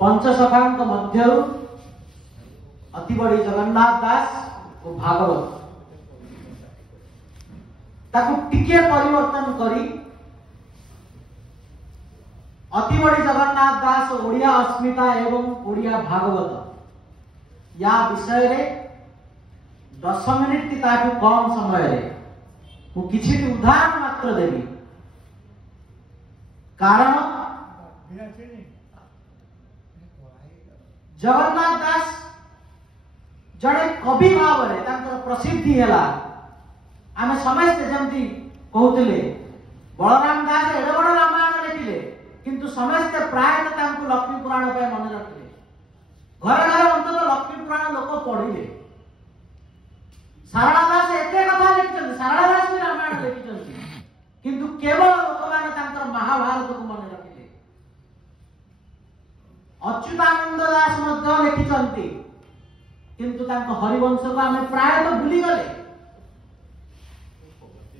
पंचसखांक मध्यरु अति बड़ी जगन्नाथ दास और भागवत ताकू टिके परिवर्तन करी अति बड़ी जगन्नाथ दास ओडिया अस्मिता एवं ओडिया भागवत या विषय रे 10 मिनिट की ताकू कम समय रे मु किछि उदाहरण मात्र देबी। कारण जगन्नाथ दास जड़े कवि भाव में प्रसिद्धि है आम समस्ते जमती कहते बलराम दास एडे बड़ रामायण लिखिले किंतु समस्ते प्राय लक्ष्मी पुराण मन रखिले घर घर अंत लक्ष्मी पुराण लोक पढ़िले। सारला दास एते कथा लिखिछन सारला दास भी रामायण लिखिछन किंतु केवल लोक माने महाभारत को मन रखिले। अच्युतानंद दास मध्य लिखिछन्ति किंतु हरिवंश को आम प्राय तो भूली गले।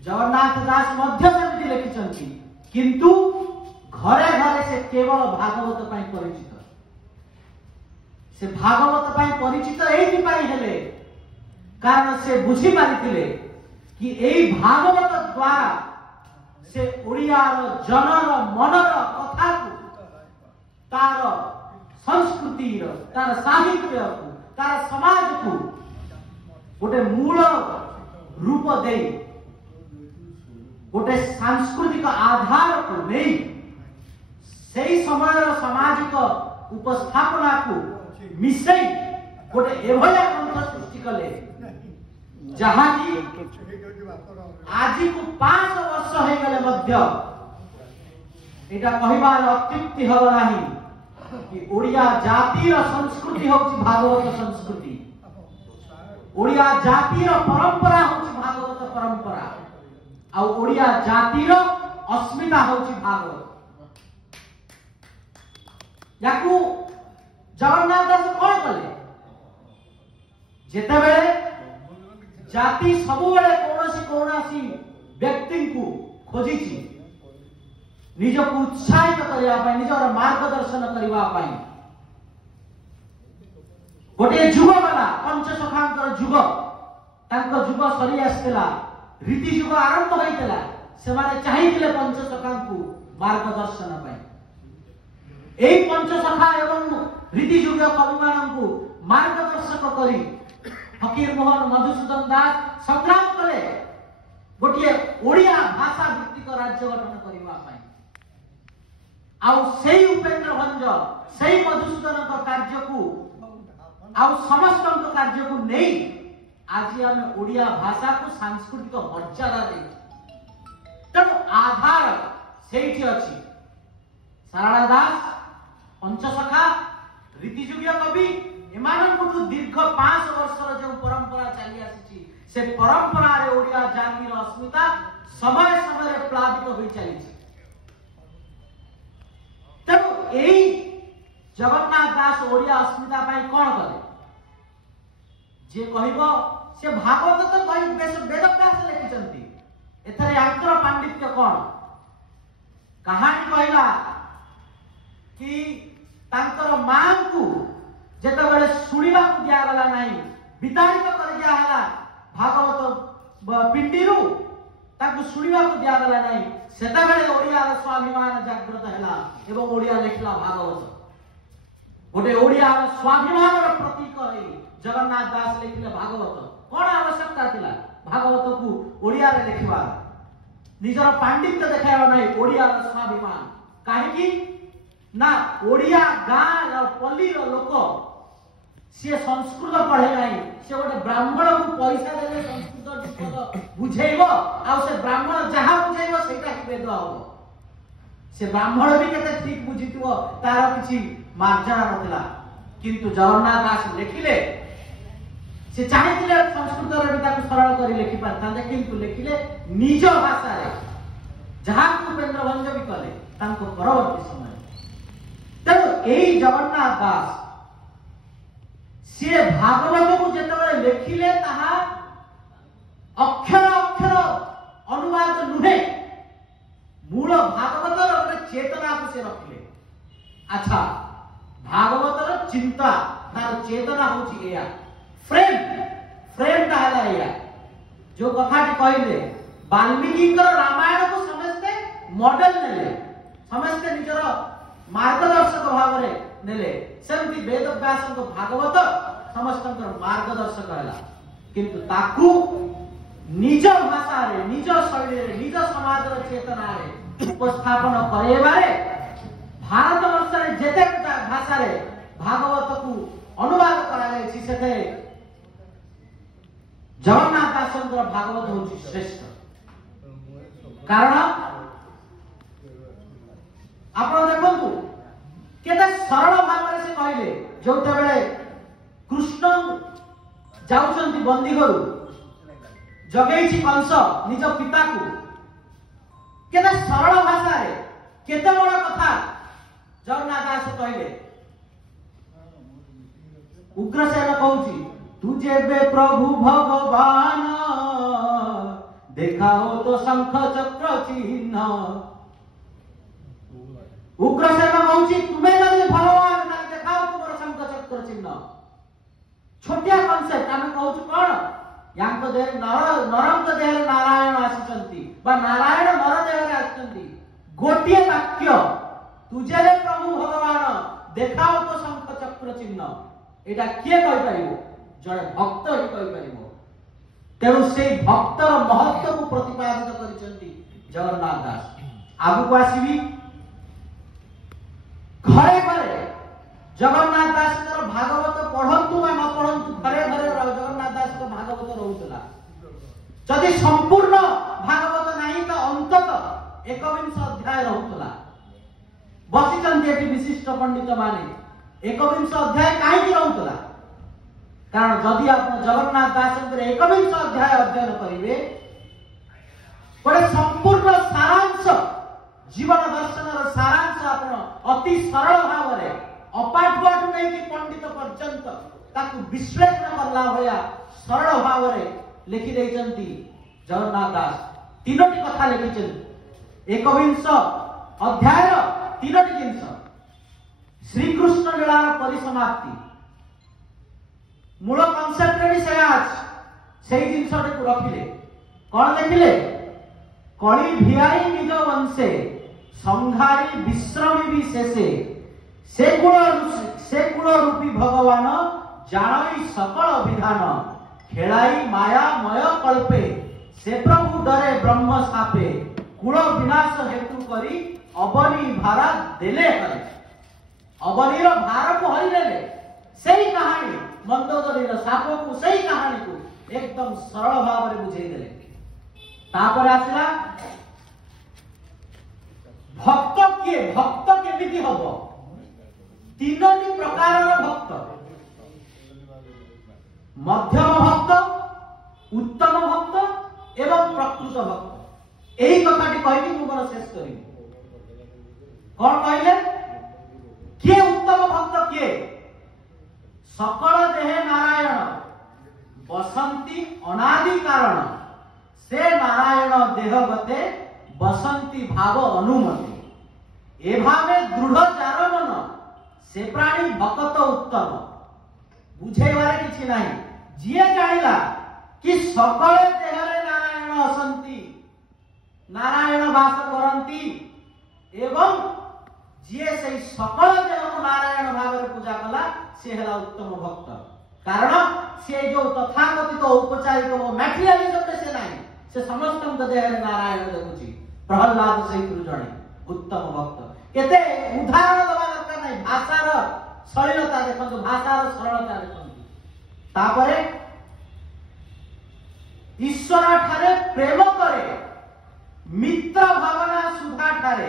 जगन्नाथ दास मध्य सेमती लिखिछन्ति किंतु घरे घरे से केवल भागवत पाई परिचित। से भागवत पाई परिचित एथि पाई हेले कारण से बुझी पारिथिले कि एई भागवत द्वारा से ओडियार जनर मनर कथा को तार संस्कृति तार साहित्य को तार समाज को गोटे मूल रूप दे गोटे सांस्कृतिक आधार को नहीं सही समय सामाजिक उपस्थापना को मिसई गोटे एभया ग्रंथ सृष्टि कले जहाँ की आज को 5 वर्ष हो गले मध्य एटा कहिबार अत्युक्ति हब नाही कि ओडिया जातिर संस्कृति होची भागवत संस्कृति ओडिया जातिर परंपरा होची भागवत परंपरा आ ओडिया जातिर अस्मिता होची भागवत। याकू जगन्नाथ दास कौन कले जेते बेले जाति सबु बेले कोनोसी व्यक्ति को खोजिछि निज को उत्साहित करबा पई निजर मार्गदर्शन करबा पई गोटे जुग वाला पंचसखांकर जुग तांको जुग सरी आसला रीति जुग आरंभ होइतला से माने चाहिथिले पंचसखांकु मार्गदर्शन पई एई पंचसखा एवं रीति जुग कवि मानंकु मार्गदर्शक करी फकीर मोहन मधुसूदन दास संग्राम कले गोटे ओडिया भाषा भित्तिक राज्य गठन करबा पई आउ सेई उपेंद्र भंज सेई मधुसूदन कार्य को आउ समस्त कार्य को नहीं आज आम ओडिया भाषा को सांस्कृतिक मर्यादा दे तेणु आधार सेठी अछि। सारला दास पंचसखा रीतिजुगीय कवि एमानंकु दीर्घ 5 वर्षर जो परंपरा चली आसी से परंपरा रे ओडिया जातिर अस्मिता समय समय रे प्लावित होई चली। तेणु एई जगन्नाथ दास ओडिया अस्मिता पाई कौन करे जे कहबो से भागवत तो कहि वेद व्यास लिखिचंती एथरे आंकर पांडित्य कौन कहानी कहला कि तांकर मां को जेते बेले सुनिबा को दिया गला नाही विताड़ित कर दिया हला भागवत पिंडीरू ताकू सुनिबा को दिया गला नाही सेते बेले ओडिया स्वाभिमान जागृत हैला एवं ओडिया लिखला भागवत गोटे ओडिया स्वाभिमान प्रतीक है। जगन्नाथ दास लिखले भागवत कौन आवश्यकता थिला भागवत को ओडिया रे लिखवा निजर पांडित्य देखाइबा नाही ओडिया स्वाभिमान काहे ना ओडिया गाँ पल्ली लोक सी संस्कृत पढ़े नहीं से गोटे ब्राह्मण को पैसा देले संस्कृत बुझेब आ से ब्राह्मण जहाँ बुझेब सेटा ही वेद हम से ब्राह्मण भी केते ठीक बुझिथिबो तार किछि मार्जना नथिला किंतु जगन्नाथ दास लिखिले से चाहिथिले संस्कृत रे भी ताकू सरल करी लिखि पारथांते किंतु लिखिले निज भाषा रे जहाँ उपेंद्र भंज भी कले तांको परवर्ती समय तेणु यही जगन्नाथ दास सी भागवत को जिते लिखिले ताहा अक्षर अक्षर अनुवाद नुहे मूल भागवत गोटे चेतना को से रखिले। अच्छा भागवतर चिंता तार चेतना होची एया फ्रेम फ्रेम ता हला एया जो कथाटी कहले वाल्मीकि रामायण को समझते मॉडल नेले समझते निजर मार्गदर्शक भाव रे नेले सेमती वेद व्यास को भागवत समस्त मार्गदर्शक हला किंतु ताकू निज भाषा रे निज शैली रे निज समाज रे चेतना रे उपस्थापन करेबारे भारत वर्ष रे जेते भाषा रे भागवत को अनुवाद करा जाय छि सेते जगन्नाथ दासंकर भागवत होछि श्रेष्ठ कारण आपण देखंतु केते सरल भाव रे से कहले जोते बेले कृष्ण जाउछंती बंदी घरु जगेछि कंस निज पिता को केते सरल भाषा रे केते बड़ कथा जगन्नाथ दास कहले उग्रसेन कहूछि तुझे बे प्रभु भगवान देखाओ तो शंख चक्र चिन्ह उग्रसेन कहूछि तुम्हें जदि भगवान ताले देखाओ तुमर शंख चक्र चिन्ह छोटिया कॉन्सेप्ट आमे कहूछु कोन यांक देह नरक देह नारायण आछंती बा नारायण नर देह रे आछंती गोटिए वाक्य तुझे रे प्रभु भगवान देखाओ तो शंख चक्र चिन्ह एटा किए कहि परिबो जड़े भक्त ही कहि परिबो तेणु से भक्तर महत्व को प्रतिपादित करिसंती जगन्नाथ दास आगु को आसीबी घरे घरे जगन्नाथ दास भागवत पढ़ंतु बा न पढ़ंतु घरे घरे जगन्नाथ दास भागवत रहउतला जदि संपूर्ण भागवत नहीं तो अंतत 21 अध्याय रहउतला बसिचंती एटी विशिष्ट पंडित माने 21 अध्याय काहे रहउतला कारण जदि आप जगन्नाथ दास 21 अध्याय अध्ययन करिवे गोटे संपूर्ण सारांश जीवन दर्शन सारांश आपण अति सरल भाव रे अपाठुआठु नहीं कि पंडित पर्यंत ताकु विश्लेषण करला होया सरल भाव रे लिखि दैचंती जगन्नाथ दास तीनोटी कथा लिखिचंती 21 अध्याय तीनोटी जिंस श्री कृष्ण लीलार परिसमाप्ति मूल कॉन्सेप्ट रे से आज सेही जिंसटे को रखिले कोन देखिले कली भिआई निज वंशे संघारी विश्रमी विशेषे से कुल रूपी भगवान जानई सकल विधान खेलाई माया मय कल्पे से प्रभु डरे ब्रह्म सापे कुल विनाश हेतु करी अबनी भारा देले हरे अबनीर भार को हरि देले सही कहानी मंदोदरीर साप को सही कहानी को एकदम सरल भाव रे बुझेई देले तापर आसला भक्त किए भक्त केमिति हबो तीनोटी प्रकारर भक्त मध्यम भक्त उत्तम भक्त एवं प्रकृत भक्त एही कथाटी कहबी मु मोर शेष करी कोन कहले किए उत्तम भक्त किए सकल देहे नारायण बसंती अनादि कारण से नारायण देह गते बसंती भाव अनुमति ए भावे दृढ़ जार मन से प्राणी भक्त उत्तम बुझेबारे किछि नाही जिए जानिला कि सकल देहरे नारायण असंती नारायण वास करंती एवं जिए से सकल देह नारायण भाव रे पूजा कला से हला उत्तम भक्त कारण से जो तथाकथित औपचारिक वो मैटेरियलिज्म रे से नाही से समस्त देह रे नारायण देखुची प्रहलाद सहित जणे उत्तम भक्त केते उदाहरण दबा दरकार नाही भाषार सरलता देखंतु भाषार सरलता देखंतु तापरे ईश्वर ठारे प्रेम करे मित्र भावना सुधा ठारे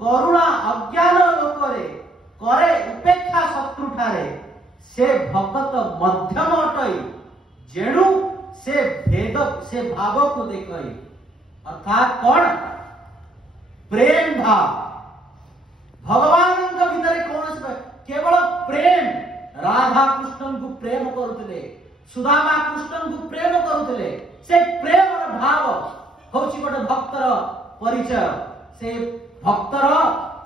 करुणा अज्ञान लोकरे करे उपेक्षा शत्रु ठारे से भक्त मध्यम अटई जेणु से भेद से भाव को देखई अर्थात कौन प्रेम भाव भगवान के भीतर कौन केवल प्रेम राधा कृष्ण को प्रेम करुले सुदामा कृष्ण को प्रेम करुले से प्रेम भाव होची गोटे भक्तर परिचय से भक्तर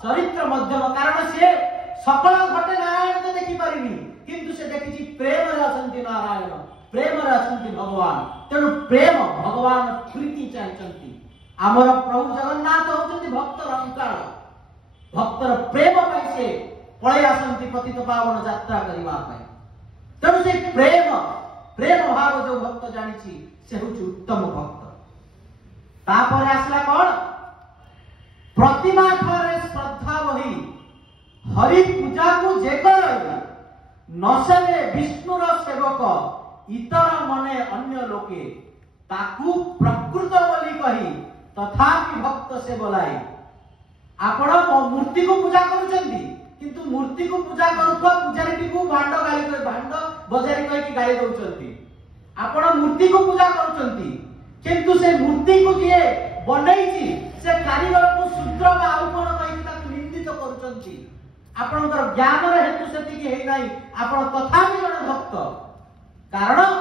चरित्र मध्यम कारण से सकल घटे नारायण तो देखि पारिनी किंतु से देखिछि प्रेम रे अछंती नारायण प्रेम रे अछंती भगवान तेणु प्रेम भगवान प्रीति चाहचंती आमर प्रभु जगन्नाथ होचंती भक्तर अंकार भक्तर प्रेम पई से पळे आसंती पतित पावन यात्रा करिवा पई तेणु से प्रेम प्रेम भाव जो भक्त जानिछि से होची उत्तम भक्त तापर आसला कोन प्रतिमा ठारे श्रद्धा वही हरि पूजा को जे करई नसेले विष्णुर सेवक इतर मने अन्य लोके ताकू प्रकृत बोली कही तथापि भक्त से बोलाई आपण मूर्ति को पूजा करूचंती किंतु मूर्ति को पूजा करूवा पुजारी को भांड गाली भांड बजारी कह कि गाली दउचंती आपण मूर्ति को पूजा करूचंती किंतु से मूर्ति को जे बनैछि से कारीगर को शूद्र बा आउ कोन कहि ताकू निंदित करूचंती आपनकर ज्ञान रे हेतु सेति कि हे नाही आपण तथापि जण भक्त कारण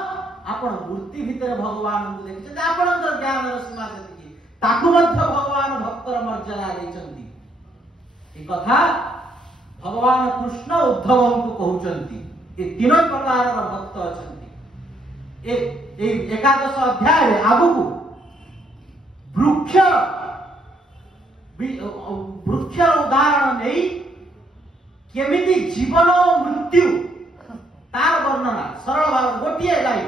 आपण मूर्ति भीतर भगवान को देखिछन आपनकर ज्ञान रे सीमा सेति कि ताकू मध्य भगवान भक्तर मर्यादा दैछंती ए कथा भगवान कृष्ण उद्धव को कहउचंती ए तीन प्रकार भक्त अछंती ए एकादश अध्याय रे आगु वृक्ष उदाहरण नहीं केमिति जीवन और मृत्यु तार वर्णना सरल भाव गोटे लाइन